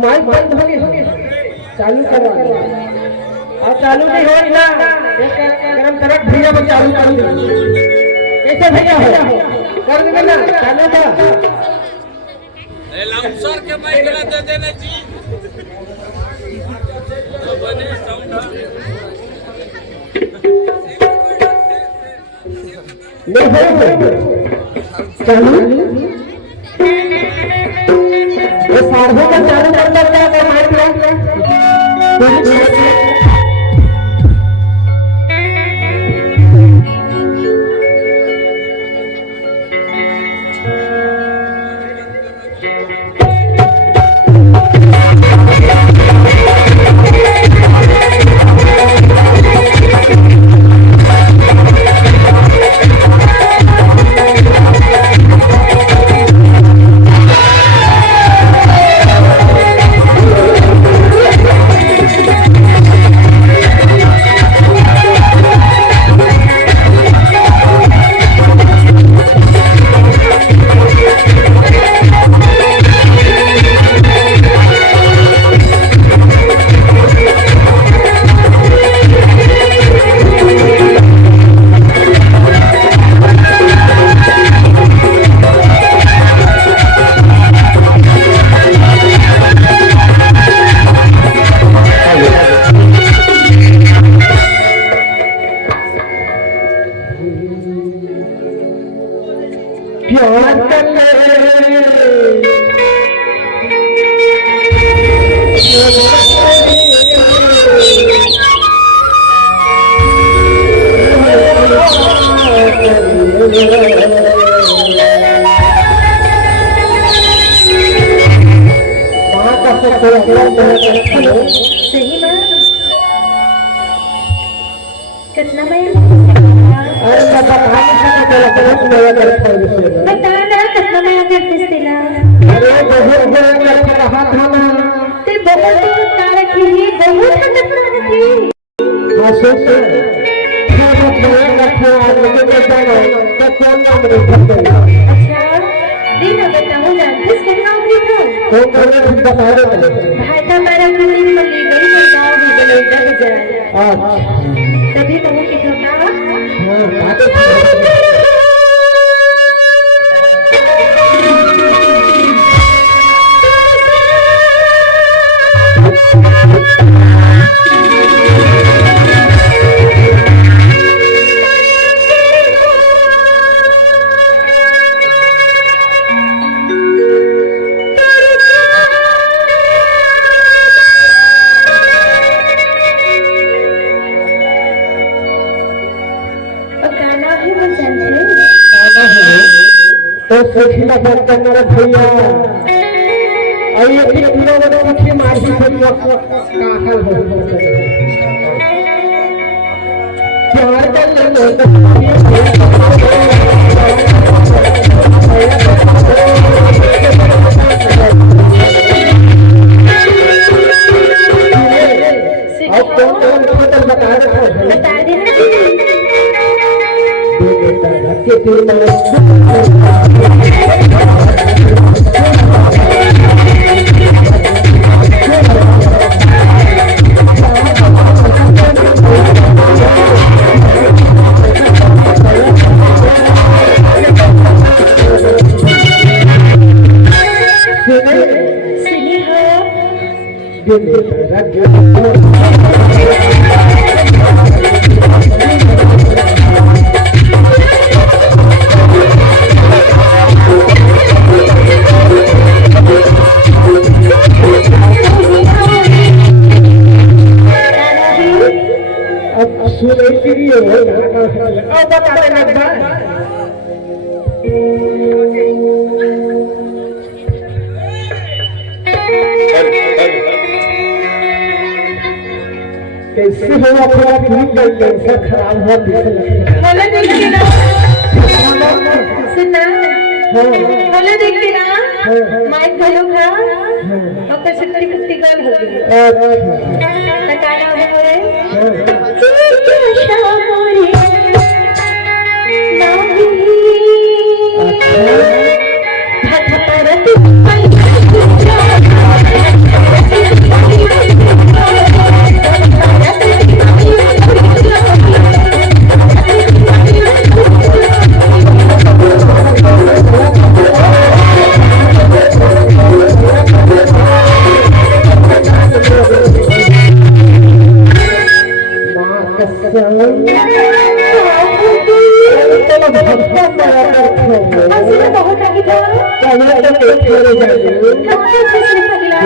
माइक बंद हो गई चालू करवा और चालू नहीं हो ना गरम करक भैया को चालू कर दे कैसे भैया हो कर देंगे ना चालू का लाउंसर के माइक ला दे देना जी तो बने साउंड ले हो चालू ये साढ़े का चालू कर दे क्या माइक ला सही बात कितना मैं बता ना कितना मैं करतेस तिला अरे बहुत बड़ा करके रहा था ना ते बहुत तारा की बहुत हटत रही हाँ सोच बहुत बड़ा करके आज मुझे कहता है तो कौन नाम रखते हैं अच्छा दीना बताओ जानतेस क्या नाम लिखो कौन बता रहे हैं भाई का मेरा कुली मली गई मैं गाँव भी गई दब जाए अच्छा तभी तो वो कितना हाँ बातें तो सोचिला बनता मेरा भैया और ये पूरा वो सोची मारी कोई काहल हो प्यार कर ले तो अब कौन बता देना के दिल में कैसे हुआ थोड़ा ठीक कैसे खराब हुआ बोले देखिए ना सुना बोले देखिए ना माइक भलो का और कैसे तेरी कुत्ती गाल हो गई लगाना हो रे अच्छा चलो भक्ता मेरा करते असली बहुत लगी था कमरे तो पेट हो जाए हमने किसने पगला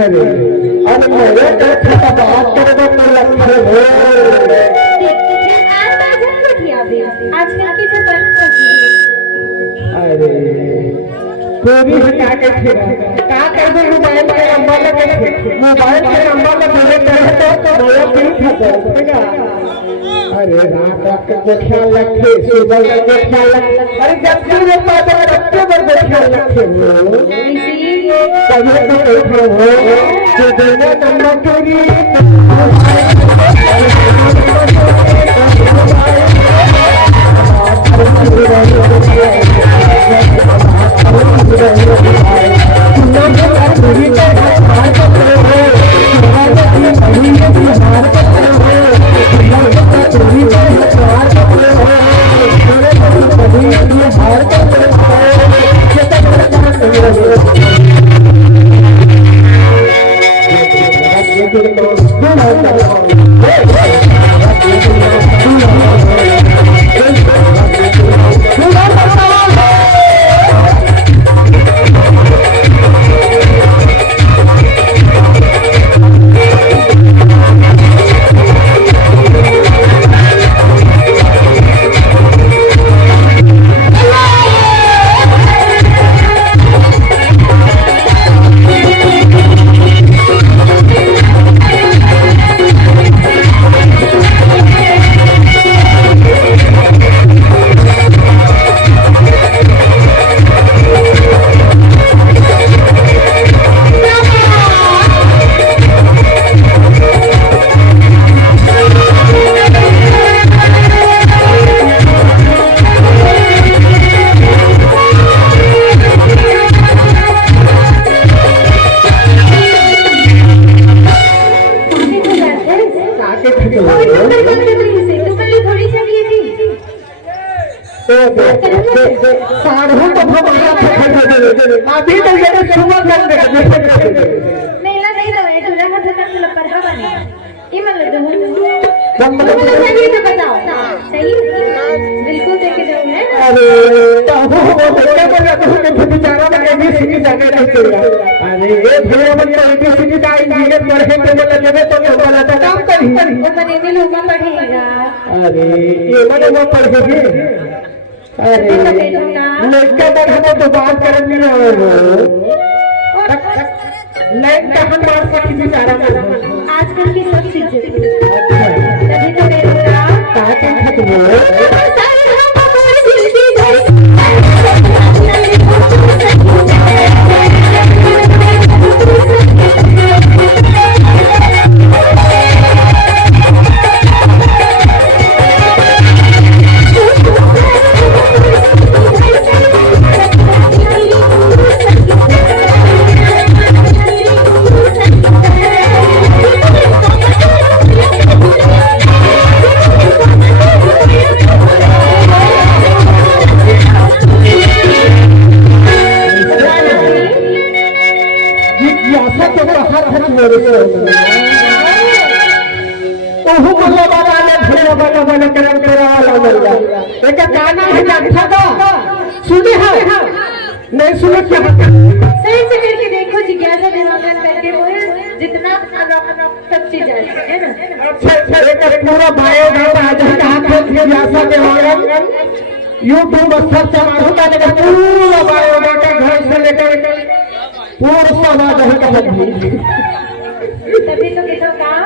अरे अरे मेरे का बात करने को लगता है आजकल की जो बन होगी अरे कोई हटा के क्या कर दे मोबाइल के नंबर लगे मोबाइल के नंबर में मेरे कहे तो मेरा पिन खत्म अरे रात रात का ख्याल रखे सुबह का ख्याल रखे अरे जब भी वो पाते हैं बच्चों पर ख्याल रखे हो कभी तो हो तो देना नंबर अभी तो ये सुबह कर दे मेला नहीं तो है तुझे हाथ तक लग पर हवा नहीं ये मतलब तो सही तो बताओ सही बिल्कुल देखे जाओ मैं अरे तो वो बोलने पर तो के बेचारा में कभी सीधी जगह नहीं चला अरे ये भैया मन तो इतनी सीधी का इंजीनियर पढ़े के बोले जब तो मैं बोला था काम करी वो बने में लोग पढ़ेगा अरे ये मैंने वो पढ़ेगी अरे लड़का बढ़ा तो बात करनी है वो लाइन कहाँ मार सकी बेचारा में आजकल की सब चीजें अच्छा तभी तो मेरा कहाँ तुम खत बोलो जिज्ञासा तो बाहर है मेरे से ओहो बल्ला बाबा ने भैया बल्ला बल्ला करम करवाला बल्ला एक गाना है गाथा का सुने है नहीं सुने क्या सही से करके देखो जिज्ञासा दिमाग करके वो जितना सब चीज है ना। अच्छा अच्छा एक पूरा बायोडाटा आज कहाँ पे जिज्ञासा दिमाग यूट्यूब स्तर से मारूंगा लेकिन पूरा बायोडाटा घर से लेकर पूरा समाज है का तभी तो कितना काम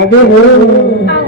आगे हो जाएंगे